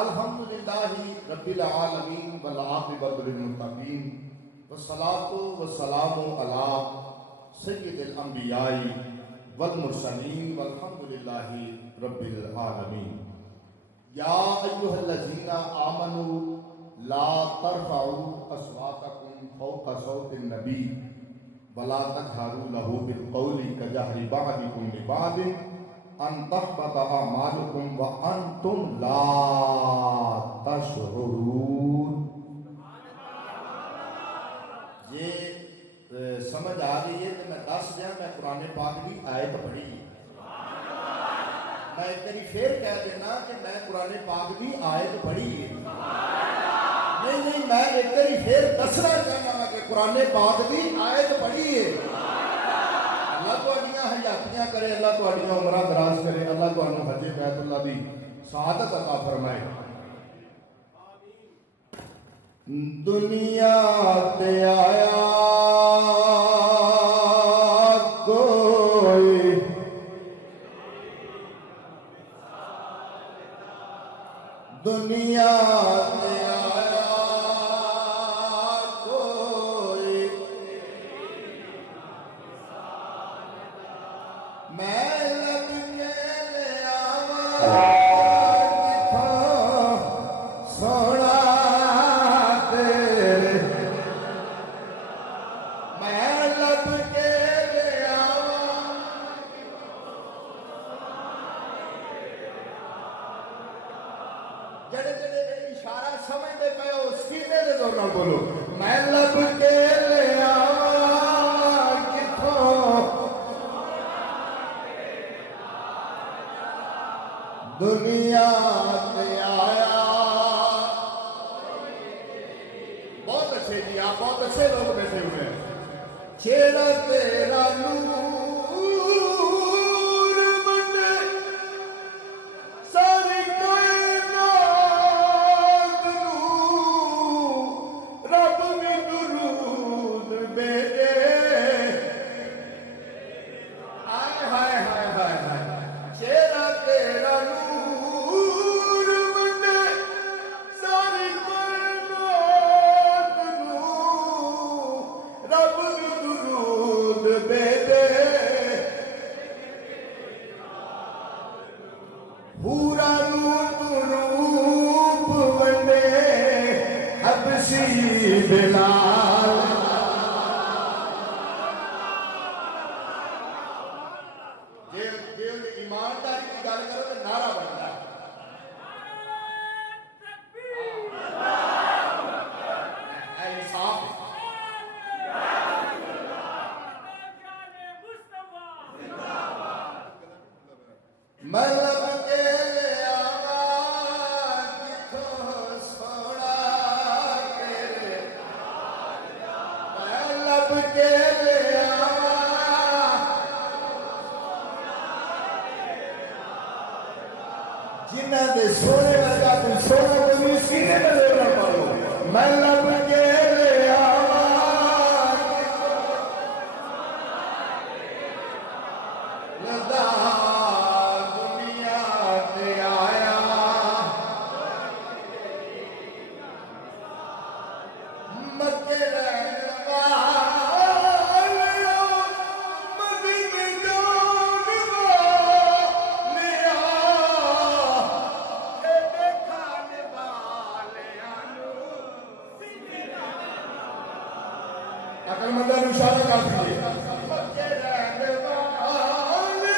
अल्हम्दुलिल्लाहि रब्बिल आलमीन वल आक़िबतु लिल मुत्तक़ीन वस्सलातु वस्सलामु अला सय्यिदिल अंबियाई वल मुरसलीन वल्हम्दुलिल्लाहि रब्बिल आलमीन। या अय्युहल्लज़ीना आमनू ला तरफ़अू अस्वातकुम फ़ौक़ सौतिन नबी वला तजहरू लहू बिल क़ौली कजहरि बअदिकुम लिबअदिन अन तहबता अमालुकुम व अंतुम ला तशउरून। ये समझ आ रही है कि मैं दस दिया मैं कुरान पाक की आयत पढ़ी है। मैं एक बारी फिर कह देना कि मैं कुरान पाक की आयत पढ़ी है। नहीं मैं एक बारी फिर दसना चाहना कि कुरान पाक की आयत पढ़ी है। अल्लाह तुहाडियां हयातियां करे, अल्लाह तुहाडियां उमरां दराज करे, अल्लाह तुहानू हजे बैतुल्लाह दी शहादत अता फरमाए। दुनिया ते आया कोई दुनिया ते आया कोई मैं लब के ले आवा किथों सोना तेरे मैं लब के ले आवा जड़े जड़े इशारा समझते पे हो सीने दे जोर नाल बोलो मैं लब के ले आवा किथों दुनिया पे आया। बहुत अच्छे जी, आप बहुत अच्छे लोग बैठे हुए हैं। चेहरा तेरा नूर बने सारी कायनात नूर रब भी दुरूद बेटे हाय हाय हाय हाय हाय चेहरा तेरा नूर बने सारी कायनात नूर रब भी दुरूद बेटे पूरा रूप बने हबसी बिलाल ईमानदारी की गल करो तो नारा बनता है इंसाफ। मैं लब के ले आवा किथों सोना तेरे मैं लब के ले आवा जिन्ना दे सोने लगा तू सोना तो भी सीने में लेना पालो मैं लब के ले आवा लदा दुनिया ते आया मक्के रहने वाले मदीने जाने वाले खाने वाले अकलमंदा इशारा कर दीजिए मक्के रहने वाले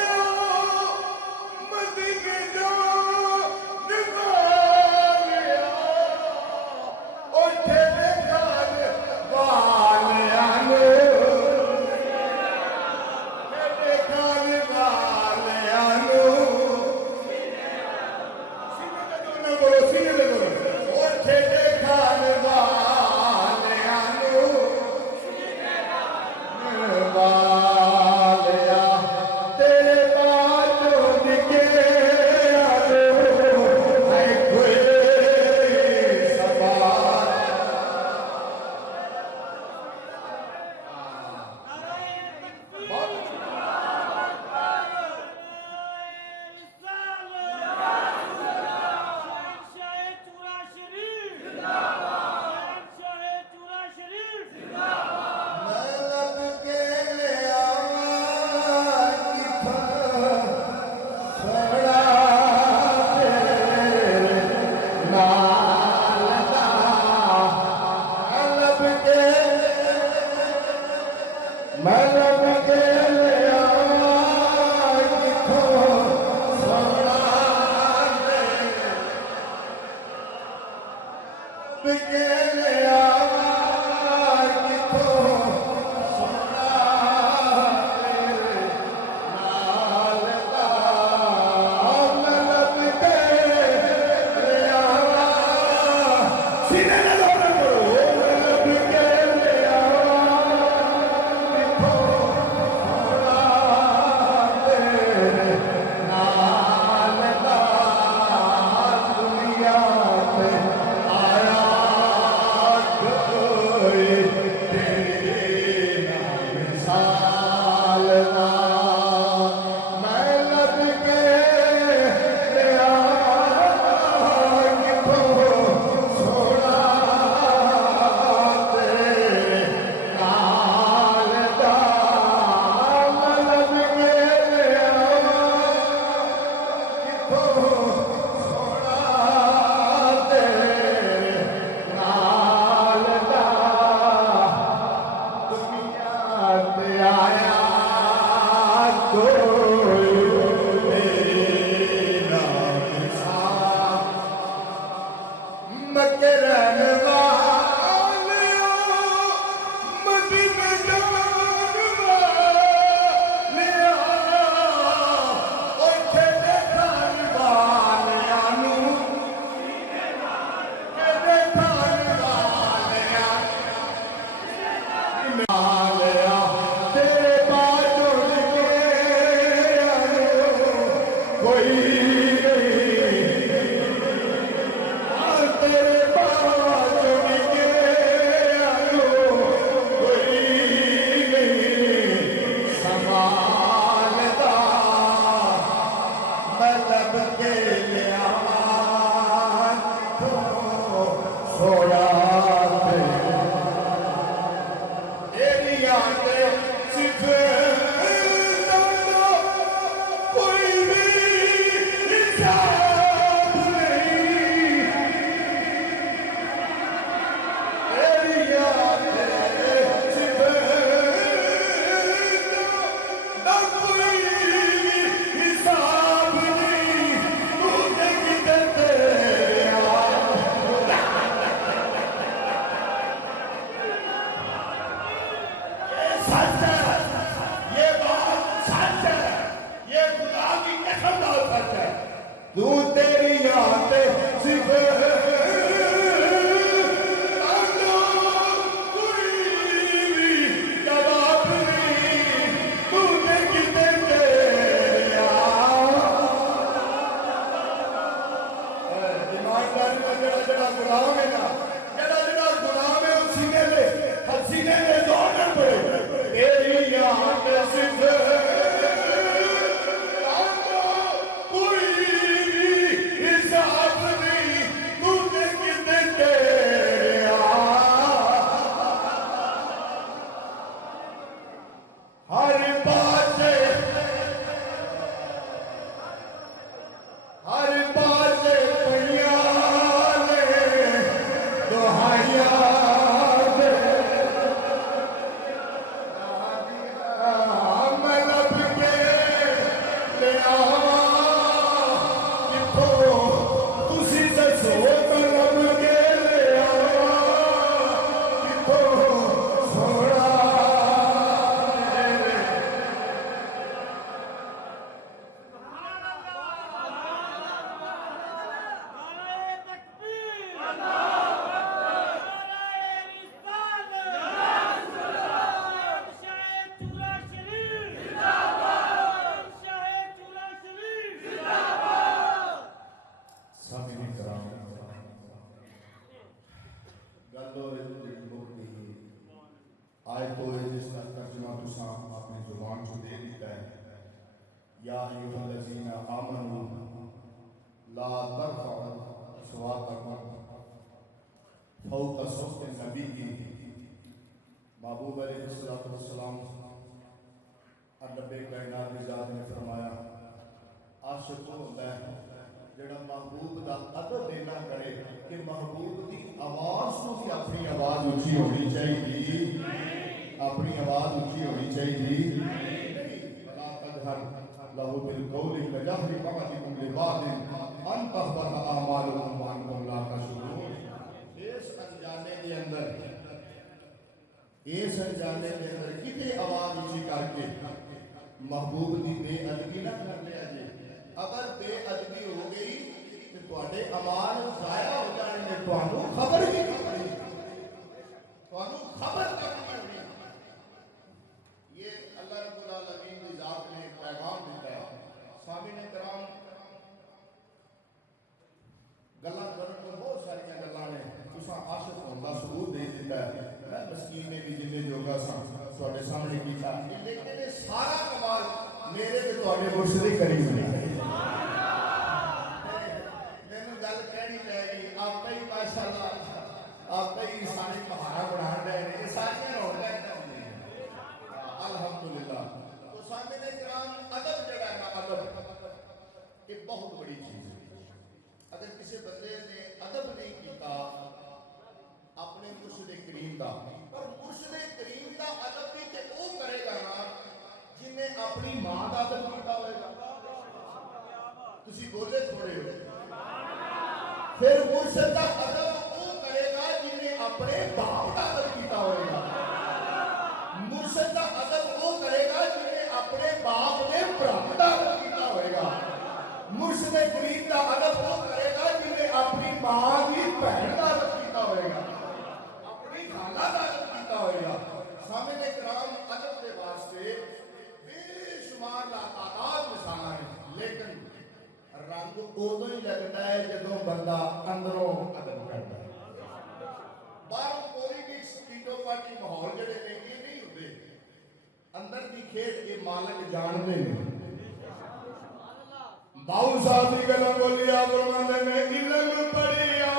मदीने जाने वाले उठे खाने वाले खाने वाले सीने दे बोलो उठे खाने वाले वालिया तेरे बातों दिखे आलो है कोई सवाल इस अनजाने के अंदर कितने आवाज ऊंची करके महबूब की बेअदबी ना कर लिया जी। अगर बेअदबी हो गई तो तुहाडे अमान जाया हो जाएंगे, तुहानू खबर भी नहीं, तुहानू खबर करनी होगी। ये अल्लाह रब्बुल आलमीन की जात ने एक पैगाम दिता है। सामीन कराम, गल्लां करन तो बहुत सारियां गल्लां ने, तुसां आशिक होने का सबूत दे दिता है। मैं मस्कीन ने भी जिन्ने योगा तुहाडे सामने कीता, लेकिन ये सारा कमाल मेरे ते तुहाडे मुर्शिद दे करीब ने। मैनूं गल कहनी चाहिए, आपे ही माशाअल्लाह, आपे ही सारी पहाड़ा बना रहे हैं, ये सारियां रौनकां अल्हम्दुलिल्लाह। तो सामने कराम, अदब जड़ा है ना, अदब ये बहुत बड़ी चीज है। अगर किसी बंदे ने अदब नहीं किया अपने मुर्शिद करीम का, पर मुर्शिद करीम का अदब भी तो वो करेगा ना जिन्हें अपनी मां का अदब किया होगा। तुसी बोले थोड़े हो। फिर मुर्शिद का अदब वो करेगा जिन्हें अपने बाप का अदब किया होगा। मुर्शिद का अदब वो करेगा जिन्हें अपने बाप ने भरा का अदब किया होगा। मुर्शिद करीम का अदब वो करेगा जिन्हें अपनी मां की भैन का अदब किया होगा, अपनी खाला का अदब किया होगा। सामने कराम, अदब के वास्ते बेशुमार लातादाद मिसाल है, लेकिन रंग उदों ही लगता है जदों बंदा अंदरों अदब करता है। बाहरों कोई भी पीटो पाटी माहौल जड़े ने ये नहीं होते, अंदर की खेड के मालिक जानते हैं। बाबू साहब की गल बोलिया फरमाते ने, इल्म पढ़िया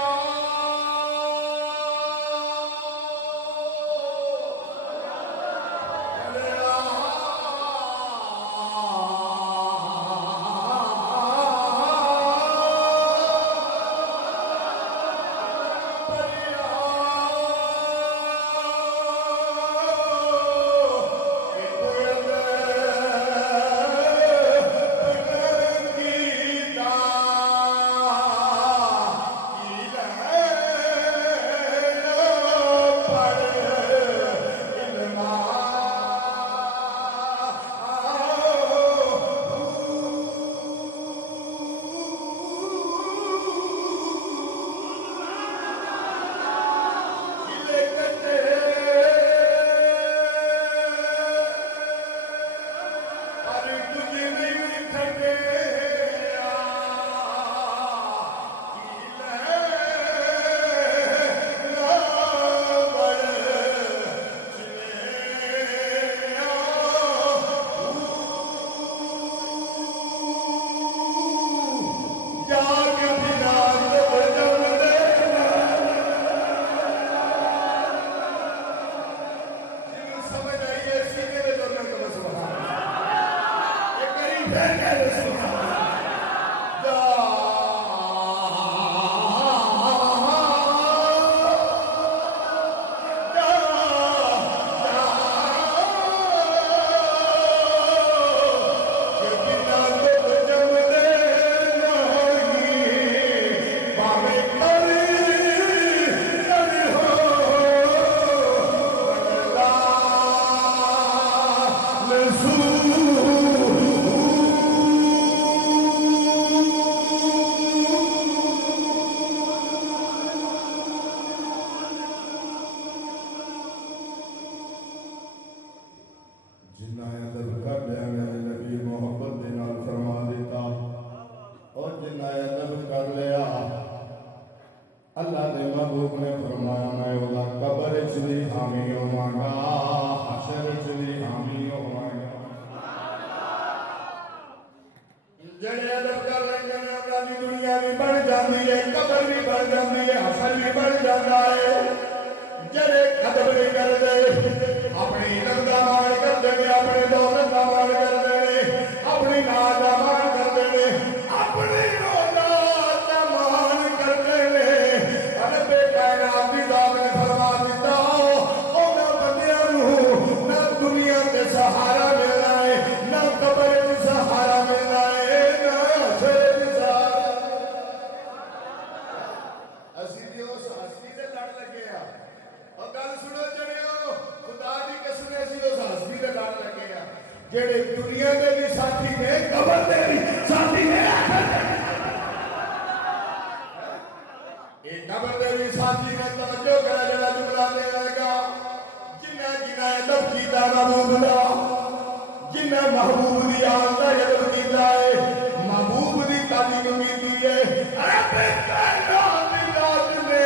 अल्लाह के महबूब ने फरमाया, मैं ओदा कब्र च भी हामी होवांगा, हशर च भी हामी होवांगा। जड़े अदब कर रहे हैं अल्लाह की दुनिया भी बढ़ जाती है, कब्र भी बढ़ जाती है, हशर भी बढ़ जाता है। जड़े अदब नहीं करते अपनी इल्म का मान करते हैं, अपनी दौलत का मान करते हैं, अपनी नाज का मान करते हैं, अपनी सहारा मिलना है, ना कब्र सहारा मिलना है, ना सहारा। असी भी उस हस्ती से लड़ लगे और गल सुनो जड़ियो, खुदा जेड़े दुनिया के भी साथी ने कबर के भी साथी ने ये कबर के भी साथी ने तवज्जो करा जरा जुमला दे रहेगा जिन्हें जिन्हें अदब कीता महबूब दा जिन्हें महबूब दी आन दा अदब कीता है महबूब दी तालीम कीती है अरे कायनात दी रात ने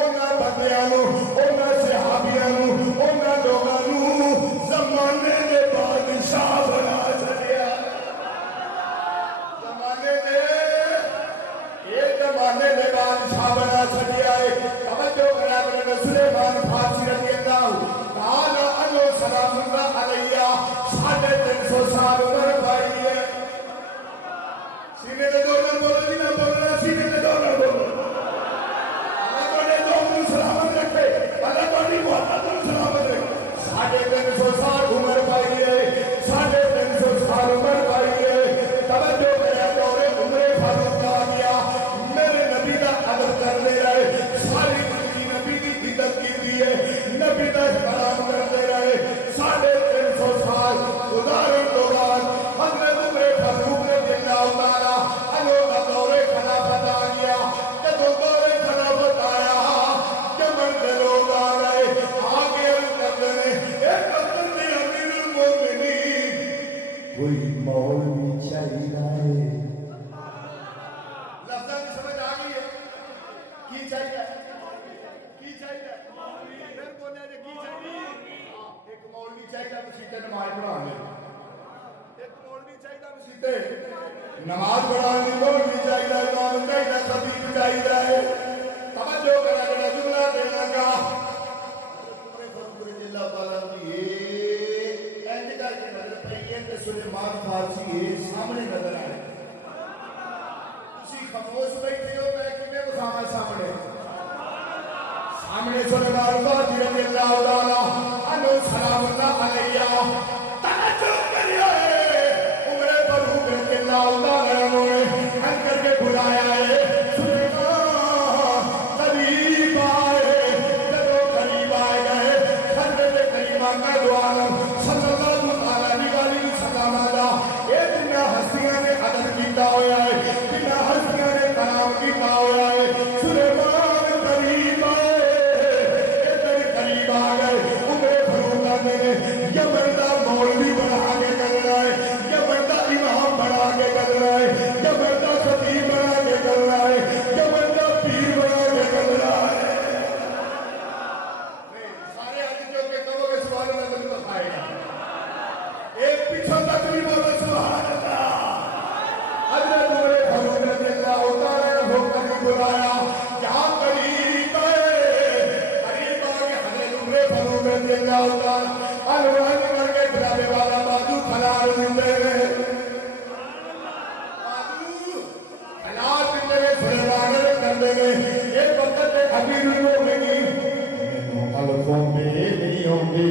ओना बंदियां नू ओना सहाबियां नू ओना लोगां नू ज़माने दे बादशाह बना छड़िया ज़माने दे ये ज़माने दे बादशाह बना छड़िया है तवज्जो करा अपने सुलेमान फारसी रज़ी अल्लाह ताला अन्हु सलामुल्लाह अलैया 350 साल उम्र पाई है सीने दे दो बोलो जी ना बोलना सीने दे दो बोलो अल्लाह तोड़े दो सलामत रखे अल्लाह तोड़ी मोहब्बत को सलामत रखे 350 साल उम्र पाई है 350 साल उम्र पाई है तवज्जो करा दौरे उम्र फारूक का गया मेरे नबी का अदब करते रहे सारी नबी की इज्जत की दी है नबी का सलाम करते रहे 350 साल उदाहरण के बाद हजरत उम्र फारूक ने जिल्ला उतारा अनोखा दौरे खिलाफत आ गया जब दौरे खिलाफत आया जमन के लोग आ गए आगे करते ने एक वक्त में अमीरुल मोमिनीन कोई मौलवी चाहिए लफ्ज़ां की समझ आ गई है की चाहिए फिर बोले ने की चाहिए एक मौलवी चाहिए मसीते नमाज पढ़ाने एक मौलवी चाहिए मसीते नमाज पढ़ाने मौलवी चाहिए इमाम चाहिए खतीब चाहिए है तवज्जो करा के जुमला देने लगा पूरे फरूक जिल्ला वाला की ये एंड करके नजर पई है कि सुलेमान फारसी ये सामने नजर आए तुसी खामोश बैठे हो मैं किने बखावा सामने सामने सुलेमान फारसी रज़ी अल्लाह ताला अन्हु सलामुल्लाह अलैया तवज्जो करियो उम्र फरूक रज़ी अल्लाह ताला ने हन करके बुलाया है सुलेमान करीब आए जब करीब आए गए हजरत करीमा का दो आलम सल्लल्लाहु अलैहि वसल्लम ये जिन्ना हस्तियां ने अदब कीता होया है जिन्ना हस्तियां ने कलाम कीता होया है सुलेमान करीब आए इधर करीब आ गए उम्र फरूक ने यमन दा मौलवी बना के करना है यमन दा इमाम बना के करना है यमन दा खतीब बना के करना है यमन दा पीर बना के करना है सारे हाथ जो के कहोगे सुभान अल्लाह तो बताएगा एक पीछे तक भी बोलो सुभान अल्लाह हजरत उमर फारूक रज़ी अल्लाह ताला ने होकर बुलाया क्या करीब है करीब आके हजरत उमर फारूक रज़ी अल्लाह ताला अलवान करके बुलाने वाला बाजू खलाल मिलते हैं बाजू खलाल मिलते हैं सुलेमान ने करते हैं एक वक्त पे अमीरुल मोमिनीन अल्फों में नहीं होंगी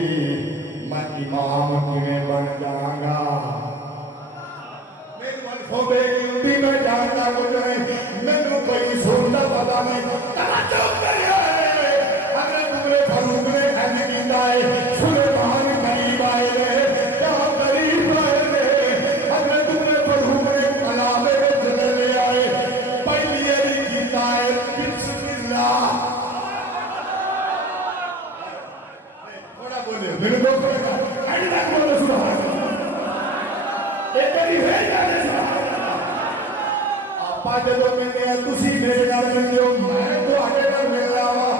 मैं इमाम किवें बन जाऊंगा मेरे अल्फों में नहीं होंगी मैं जानता कुछ नहीं मैनू कोई सोचता पता नहीं तवज्जो करियो हजरत उमर फारूक ने ऐसे कीता है सुलेमान करीब आए ने जहां करीब आए ने हजरत उमर फारूक ने कलाम में ले आए पहली ये कीता है बिस्मिल्लाह थोड़ा बोले मेरे को पड़ेगा अल्लाह बोलो सुभान अल्लाह ये तेरी भेजा है सुभान अल्लाह आपा जदों मिलने तुसी मेरे नाल मिलते हो मैं तो आगे नाल मिल रहा हूं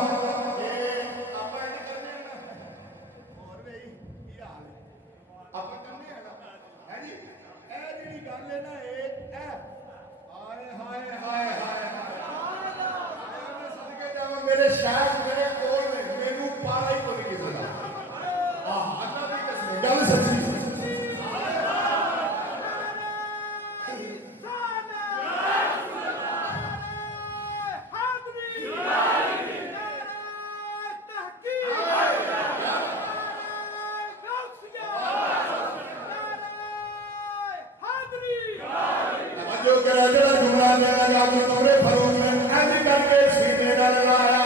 मेरे शायद मेरे कोल में मेनू पारा ही कोई नहीं बोला अल्लाह की कसम गल सच्ची जो करा जरा जुमला मेरा जादू तुमरे फरूक ने ऐसे करके सीने डाल लाया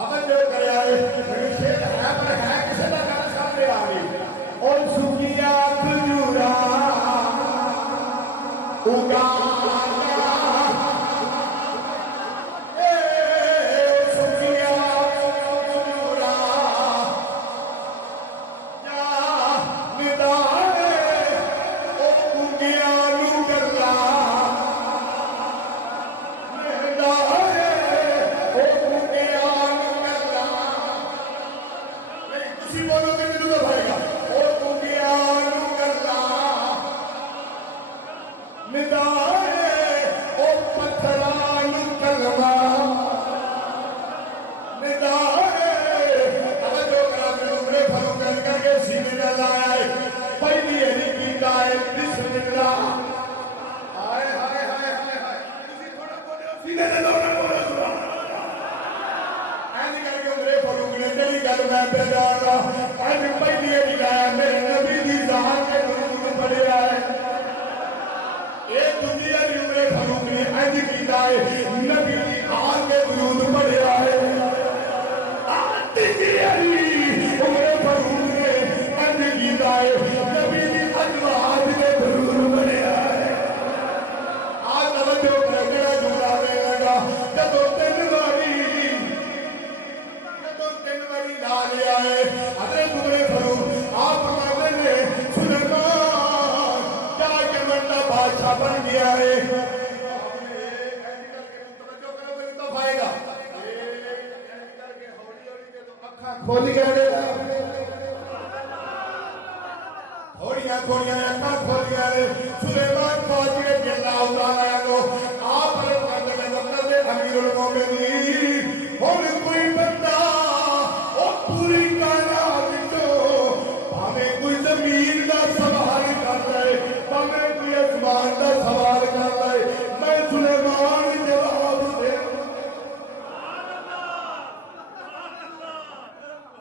अब जो कराया शेर है पर है किन्ने ने लोना बोलो सुभान ऐनी करके उमरे फारूक ने तेरी गल मैं बेदार आज पहली दिखाया मेरे नबी दी जान के दुरूद पढ़िया है ये दुनिया दी उमरे फारूक ने ऐनी कीता है नबी दी जान के दुरूद पढ़िया है तीसरी उमरे फारूक ने ऐनी कीता है नबी दी अजवाज के दुरूद पढ़िया है आज तवज्जो कर मेरा जुड़ा रहेगा जब तीन बारी ला लिया है अरे तुम्हें फरूक आप कहते ने सुलेमान क्या के बंदा बादशाह बन गया है खोल गया थोड़िया थोड़िया अखा खोल गया सुलेमान फौज के जिला उतारा